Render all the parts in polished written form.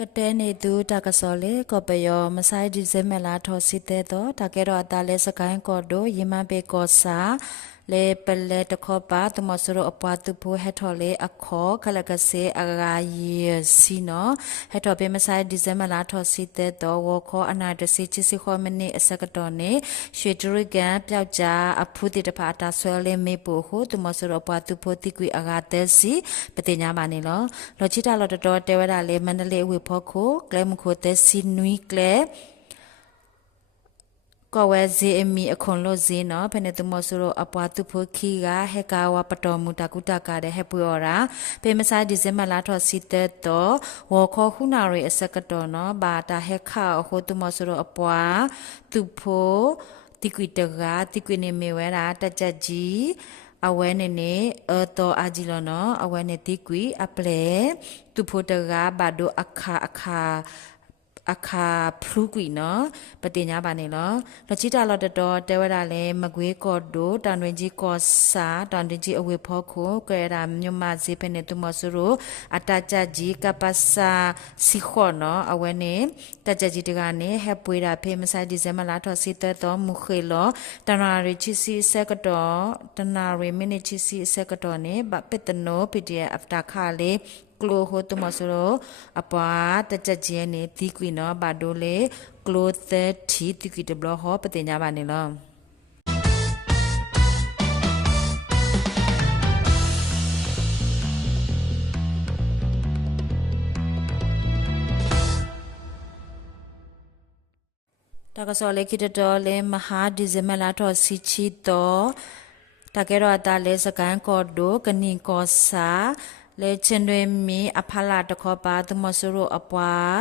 ကတဲနေသူတကစောလေကပယောမဆိုင်ဒီဇမလာထောစီတဲ့တော့တကဲတော့အတားလဲစကိုင်းကော့တို့ယမဘေကောစာလေပလဲတခောပါတမဆရအပွားသူဖိုဟက်ထော်လေအခောခလကစေအရာရီစီနောဟက်ထော်ပေမဆိုင်ဒီဇမလာထောစီတဲ့တော့ဝခောအနာတစီချစ်စီခောမနေအစကတော်နေရွှေဒရကန်ပျောက်ကြအဖုတိတဖာတာဆွဲလေမေပိုဟုတမဆရအပွားသူဖိုတိကွေအရာတဲ့စီပတိညာပါနေလောချီတာလော်တော်တဲဝရလေမန္တလေးဝေဖောခိုကလဲမခိုတဲ့စီနွီကလဲကောဝဲဇေအမီအခွန်လို့ဇေနော်ဖဲနေတမဆူရောအပွားသူဖိုခီကဟက်ကာဝပတော်မူတကုတကတဲ့ဟက်ပွေော်ရာပေမဆိုင်ဒီဇင်ဘာလာထော်စီတဲ့တော့ဝခေါ်ခုနာရီအစကတော်နော်ဘာတာဟက်ခါဟိုတမဆူရောအပွားသူဖိုတိကွီတကတိကွီနေမေဝဲတာတကြကြီးအဝဲနေနေတော့အာဂျီလောနော်အဝဲနေတိကွီအပလေသူဖိုတကဘာဒိုအခါဖလူကွီနော်ပတင်ညာပါနေလောလချီတာလော်တော်တဲဝရလဲမကွေးကော့ဒိုတန်တွင်ကြီးကော့စာတန်တွင်ကြီးအဝေဖောခိုကဲရာမြမဇေဖနေတူမဆူရိုအတကြကြီးကပစာစီခောနော်အဝဲနေတကြကြီးတကနေဟက်ပွေးတာဖေမဆိုင်ဒီဇင်ဘာလာထော်စီတဲ့တော်မူခေလောတနာရီချီစီဆက်ကတော်တနာရီမိနစ်ချီစီဆက်ကတော်နေဘပစ်တနို PDF အဖတာခါလေကလိုဟိုတမဆရောအပွားတကြကျင်းနေတီကွီနော်ဘာဒိုလေကလိုသက်တီတီကွီတဘလဟောပတင်ကြပါနေလောတကစောလေကိတတော်လေမဟာဒီဇမလာတော်စီချီတော်တကဲတော့တာလေစကန်ကော့ဒိုကနင်ကောစာလေချင်တွေမီအဖလာတခောပါတမဆူရအပွား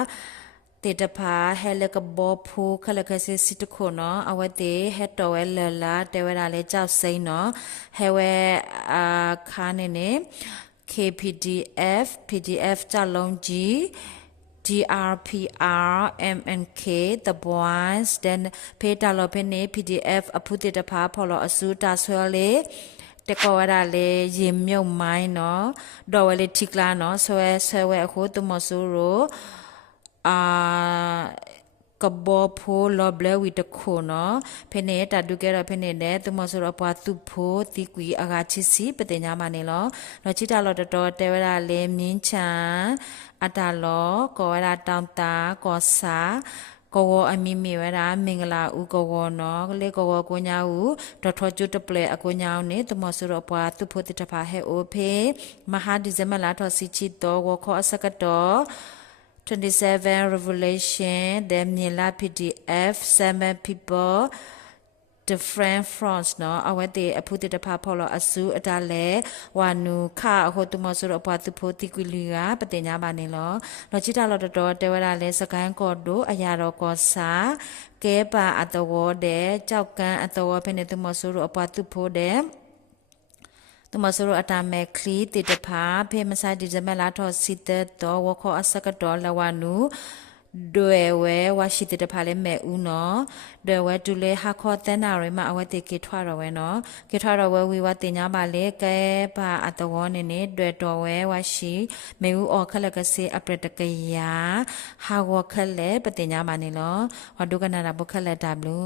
တေတဖာဟဲလကဘောဖူခလကစီစစ်တခုနော်အဝတေဟက်တော်ဝဲလလာတဲဝဲလာလေကြောက်စိမ့်နော်ဟဲဝဲခါနေနေ KPDF PDF ကြလုံးကြီး DRPR MNK the boys then pay dollar penny PDF အဖုတေတဖာဖော်လို့အစုတာဆွဲလေတကောရလေရင်မြုံမိုင်းနော်ဒေါ်ဝဲလေထိကလာနော်ဆွဲဝဲအခုတမဆူရိုအာကဘောဖိုလောဘလဝီတခုနော်ဖ ೇನೆ တတုကဲရဖ ೇನೆ နဲ့တမဆူရပွားသူဖိုတီကွီအဂါချီစီပတင်ညာမနေလောလောချီတာလောတော်တဲဝရလေမြင်းချံအတာလောကောရတောင်တာကောစာကောဝအမီမီဝရာမင်္ဂလာဥကောဝနော်လေကောဝကိုညာဥဒထောကျွတ်တပလေအကိုညာနေတမဆူရပွားသူဖိုတိတဖာဟဲအိုဖေမဟာဒီဇမလာထောစီချီတော်ဝခောအစကတော့27 Revelation the Mila PDF 7 people different fronts no awate apute de pha pholo asu atale wanu kha ho tumo so apwa tu photi kwiliga patenya ba ne lo chita lo to te wara le sakan ko do aya ro ko sa ke pa atawo de chauk kan atawo phe ne tumo so apwa tu pho deတမဆရအတာမဲခလီတေတဖာဖေမဆိုင်ဒီဇမလာထောစီတဲ့တော့ဝခောအစကတော်လဝနုဒွေဝဲဝရှိတေတဖာလဲမဲဦးနော်ဒွေဝဲတူလဲဟာခောတန်နာရမအဝတေကေထွားတော်ဝဲနော်ကေထွားတော်ဝဲဝီဝတင်ညာပါလေကဲပါအတဝနေနေဒွေတော်ဝဲဝရှိမဲဦးအော်ခလကစေအပရတကယာဟာဝခလဲပတင်ညာပါနေလောဟောဒုကနာရဘခလဲတဘလူ